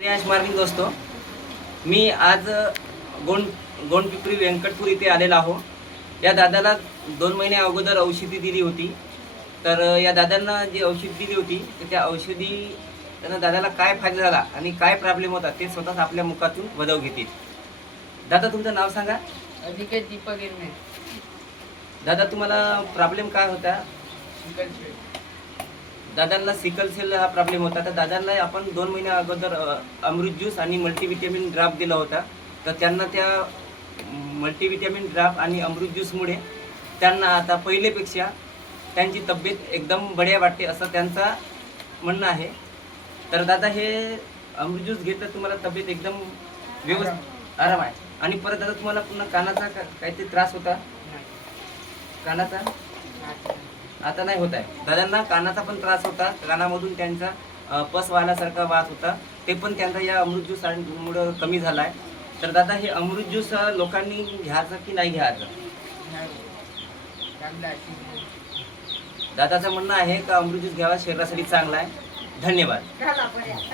यश marking दोस्तों, मी आज गोंडपिपरी व्यंकटपूर इथे आलेला आहो। या दादाला 2 महिने अगोदर औषधी दिली होती। तर या दादांना जी औषधी दिली होती तर त्या औषधी त्यांना दादाला काय फायदा झाला आणि काय प्रॉब्लेम होता ते स्वतःच आपल्या मुखातून वदव घेतील। दादा, तुमचं नाव सांगा। अधिक दीपक गिरणे। दादा, तुम्हाला प्रॉब्लेम काय होता? दादांना सिकल सेल हा प्रॉब्लेम होता। तर दादांना आपण 2 महिन्या अगोदर अमृत ज्यूस आणि मल्टीव्हिटॅमिन ड्रॉप दिला होता। तर त्यांना त्या मल्टीव्हिटॅमिन ड्रॉप आणि अमृत ज्यूसमुळे त्यांना आता पहिलेपेक्षा त्यांची तब्येत एकदम बढिया वाटते असं त्यांचा म्हणणं आहे। तर दादा, हे अमृत ज्यूस घेतलं तुम्हाला तब्येत एकदम व्यवस्थित आराम आहे। आणि परत दादा, तुम्हाला पुन्हा कानाचा काहीतरी त्रास होता? कानाचा आता नाही होत आहे। दादांना कानाचा पण त्रास होता, कानामधून त्यांचा पस वाहल्यासारखा वास होता, ते पण त्यांचा या अमृत ज्यूस मुळे कमी झाला आहे। तर दादा, हे अमृत ज्यूस लोकांनी घ्यायचं की नाही घ्यायचं? दादाचं म्हणणं आहे का अमृत ज्यूस घ्यावा, शरीरासाठी चांगला आहे। धन्यवाद।